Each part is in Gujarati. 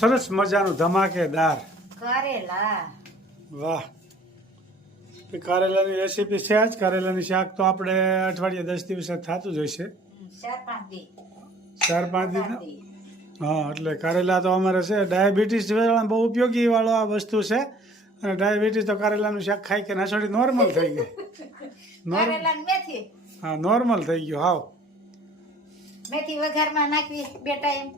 સરસ મજાનું ધમાકેદાર કારેલા. વાહ. કારેલાની રેસીપી છે જ. કારેલાની શાક તો આપણે અઠવાડિયે 10 દિવસે થતું જ હોય છે. 4-5 દી. હા, એટલે કારેલા તો અમારે છે ડાયાબિટીસ વાળા બહુ ઉપયોગી વાળો આ વસ્તુ છે. અને ડાયાબિટીસ તો કારેલાનું શાક ખાઈ કે નાસોડી નોર્મલ થઈ ગઈ. કારેલા ને મેથી. હા, નોર્મલ થઈ ગયું. હાવ મેથી વઘારમાં નાખવી બેટા એમ.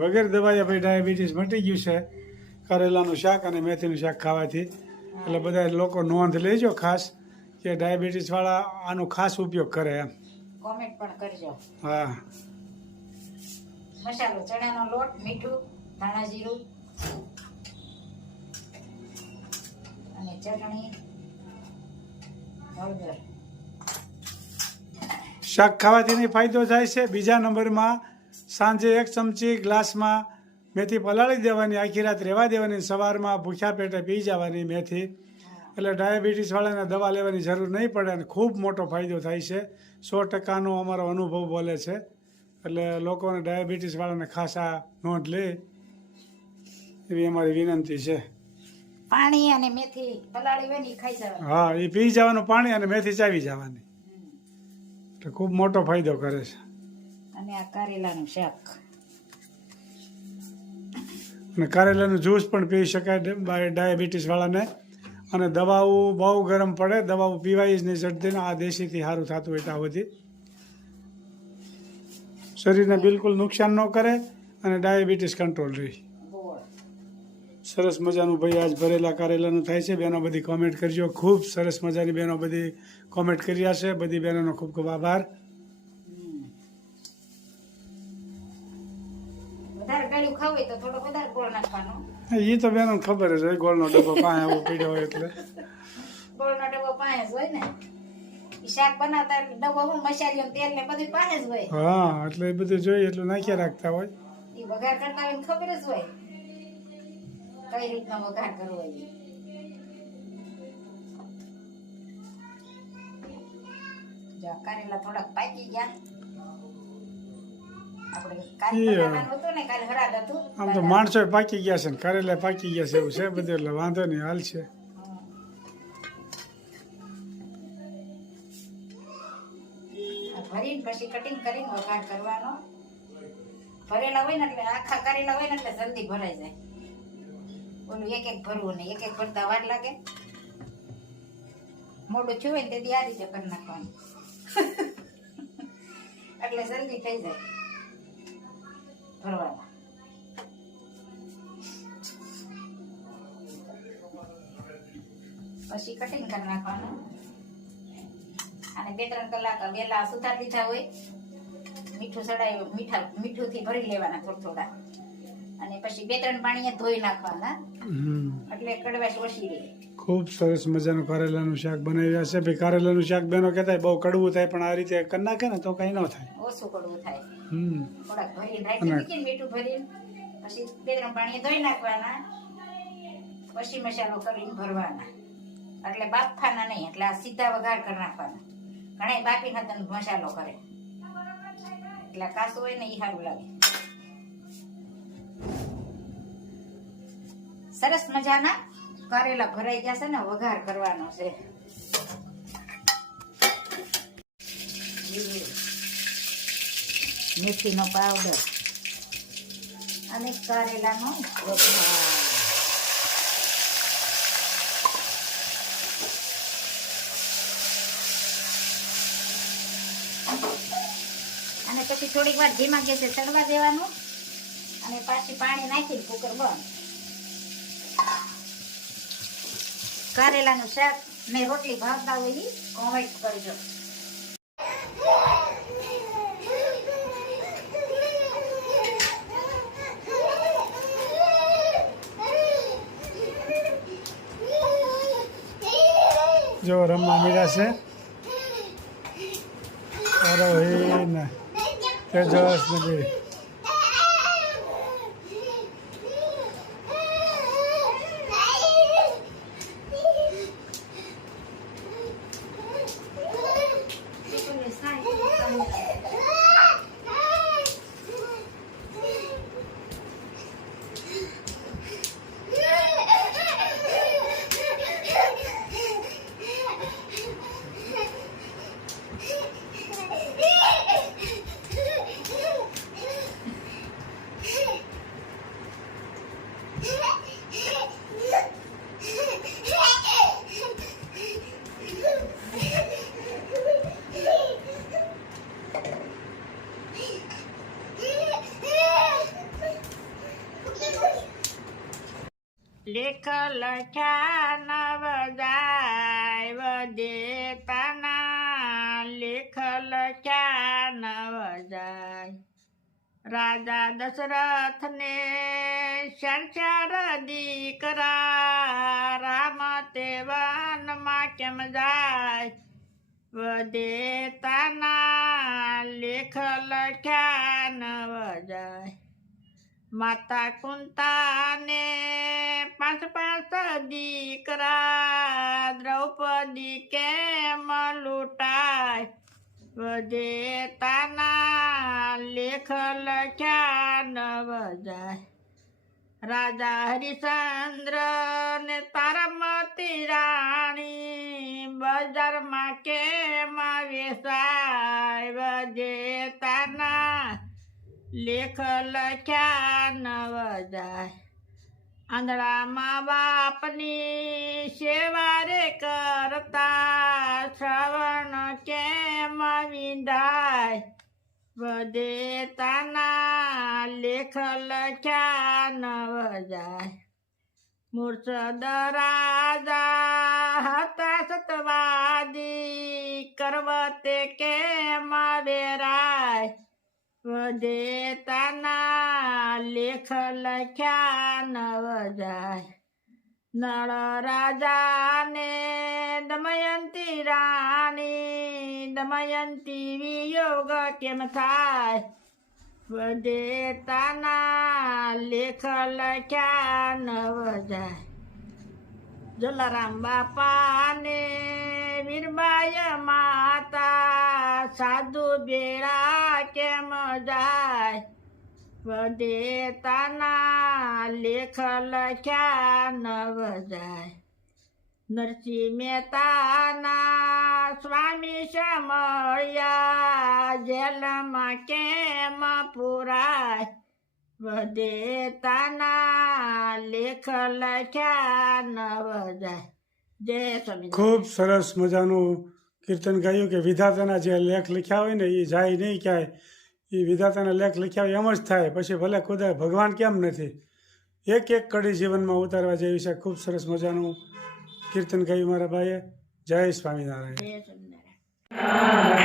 વગેરે દવાઈ ભાઈ ડાયાબિટીસ મટી ગયું છે કારેલાનું શાક અને મેથીનું શાક ખાવાથી. એટલે બધા લોકો નોંધ લેજો ખાસ કે ડાયાબિટીસ વાળા આનો ખાસ ઉપયોગ કરે એમ. કોમેન્ટ પણ કરજો. હા. મસાલો ચણાનો લોટ, મીઠું, ધાણા જીરું અને ચટણી, હળદર. શાક ખાવાથી નહીં ફાયદો થાય છે. બીજા નંબરમાં સાંજે 1 ચમચી ગ્લાસમાં મેથી પલાળી દેવાની, આખી રાત રહેવા દેવાની, સવારમાં ભૂખ્યા પેટે પી જવાની મેથી. એટલે ડાયાબિટીસ વાળાને દવા લેવાની જરૂર નહીં પડે અને ખૂબ મોટો ફાયદો થાય છે. 100%નો અમારો અનુભવ બોલે છે. એટલે લોકોને ડાયાબિટીસ વાળાને ખાસ આ નોંધ લે એવી અમારી વિનંતી છે. પાણી અને મેથી પલાળી હોય ને ઈ ખાઈ જવાનું. હા, એ પી જવાનું પાણી અને મેથી ચાવી જવાની. એટલે ખૂબ મોટો ફાયદો કરે છે. અને આ કારેલાનું શાક. અને કારેલાનું જ્યુસ પણ પી શકાય ડાયાબિટીસ વાળાને. અને દવાઓ બહુ ગરમ પડે, દવાઓ પીવાય જ નહીં ચડતી. આ દેશીથી સારું થતું હોય ત્યાં સુધી શરીરને બિલકુલ નુકસાન ન કરે અને ડાયાબિટીસ કંટ્રોલ રહે. સરસ મજાનું ભાઈ આજ ભરેલા કારેલાનું થાય છે. બહેનો બધી કોમેન્ટ કરજો. ખૂબ સરસ મજાની બહેનો બધી કોમેન્ટ કર્યા છે. બધી બહેનોનો ખૂબ ખૂબ આભાર. વધારે ગળ્યું ખાવું હોય તો થોડો વધારે ગોળ નાખવાનો. એ તો બહેનોને ખબર જ હોય. ગોળનો ડબ્બો પાસે આવો પીડ્યો હોય એટલે ગોળનો ડબ્બો પાસે જ હોય ને. ઈ શાક બનાવતા ડબ્બો હું મસાલીઓ તેલ ને બધું પાસે જ હોય. હા, એટલે એ બધું જોઈએ એટલું નાખ્યા રાખતા હોય. ઈ વઘાર કરતા હોય ને ખબર જ હોય કઈ રીતનો વઘાર કરવો હોય. જો કારેલા થોડાક પાકી ગયા. આપણે કાલે બનાવવાનું હતું ને, કાલે હરાદ હતું. આમ તો માણસો પાકી ગયા છે ને કારેલા પાકી ગયા છે એવું છે બધું. એટલે વાંધો નહીં, હાલ છે. ભરીને પછી કટિંગ કરીને વઘાર કરવાનો. ભરેલા હોય ને એટલે આખા કારેલા હોય ને એટલે જલ્દી ભરાઈ જાય. ઓલું એક એક ભરવું નહીં, એક એક ભરતા વાર લાગે. મોડું થયું હોય ને તેથી આ રીતે કરી નાખવાનું એટલે જલ્દી થઈ જાય ભરવાના. પછી કટિંગ કરી નાખવાનું. અને 2-3 કલાક વેલા સુધાર લીધા હોય, મીઠું સડાયું, મીઠુંથી ભરી લેવાના થોડા. અને પછી 2-3 પાણીએ ધોઈ નાખવાના એટલે કડવાશ ઓછી રહે. ખૂબ સરસ મજાનું કારેલાનું શાક બનાવ્યા છે. ભાઈ કારેલાનું શાક બેનો કહેતા બહુ કડવું થાય, પણ આ રીતે કરી નાખે ને તો કઈ ન થાય. ઓછું કડવું થાય. થોડાક ભરીને રાખી મૂકીને મીઠું ભરીને પછી 2-3 પાણીએ ધોઈ નાખવાના. પછી મસાલો કરીને ભરવાના. એટલે બાફવાના નહીં, એટલે આ સીધા વઘાર કરી નાખવાના. ઘણા બાફી નાખતા મસાલો કરે એટલે કાસું હોય ને એ સારું લાગે. સરસ મજાના કારેલા ભરાઈ ગયા છે ને, વઘાર કરવાનો છે. મેથીનો પાવડર અને કારેલાનો વઘાર. અને પછી થોડીક વાર ધીમા ગેસે ચડવા દેવાનું. અને પાછી પાણી નાખીને કુકર બંધ. કારેલાનું શાક ને રોટલી ભાવતા હોય એ કોમેન્ટ કરજો. જો રમવા મળ્યા છે આરોહી ને તેજસ ને બે. લેખ લખ્યા નવ જાય વદેતાના લેખ લખ્યા નવ જાય રાજા દશરથને ચાર દીકરા રામ તે વનમાં કેમ જાય વદેતાના લેખ લખ્યા નવ જાય માતા કુંતાને પાંચ દીકરા દ્રૌપદી કેમ લૂંટાય વદેતાના લેખ લખ્યા નવ જાય રાજા હરિશ્ચંદ્ર ને તારામતી રાણી બજારમાં કેમ વેચાય વદેતાના લેખ લખ્યા નવ જાય આંધળા બાપની સેવા રે કરતા શ્રવણ કેમ વિંધાય વદેતાના લેખ લખ્યા નવ જાય મૂર્છદ રાજા હતા સતવાદી કરવતે કેમ વેરાય વદેતાના લેખ લખ્યા નવ જાય નળ રાજાને દમયંતી રાણી દમયંતી વિયોગ કેમ થાય વદેતાના લેખ લખ્યા નવ જાય જલારામ બાપાને વીરબાઈ માતા સાધુ બેડા કેમ જાય વદેતાના લેખ લખ્યા નવ જાય નરસિંહ મહેતાના સ્વામી સમળ્યા જેલમાં કેમ પુરાય વદેતાના લેખ લખ્યા નવ જાય જય સ્વામી. ખૂબ સરસ મજાનું કીર્તન ગાયું કે વિધાતાના જે લેખ લખ્યા હોય ને એ જાય નહીં ક્યાંય, એ વિધાતાના લેખ લખ્યા હોય એમ જ થાય, પછી ભલે ખુદા ભગવાન કેમ નથી, એક એક કડી જીવનમાં ઉતારવા જેવી છે. ખૂબ સરસ મજાનું કીર્તન ગાયું મારા ભાઈએ. જય સ્વામિનારાયણ. જય સ્વામિનારાયણ.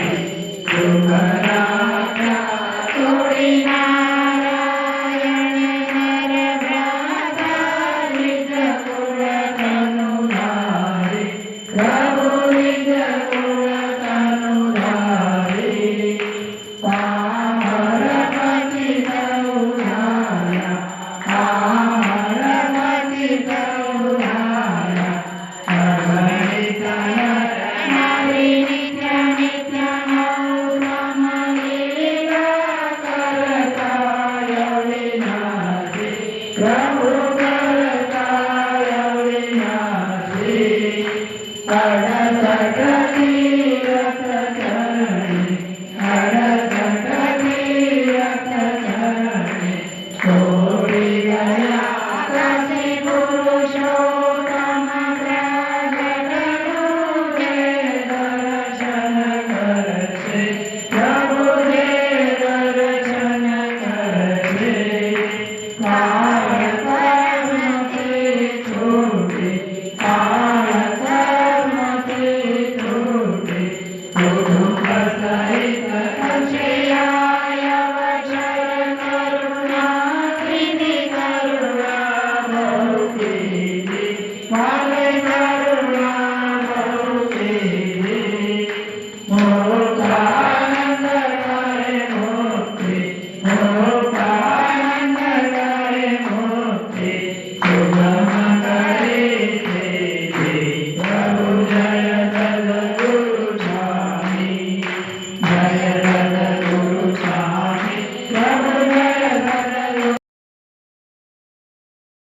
Bye.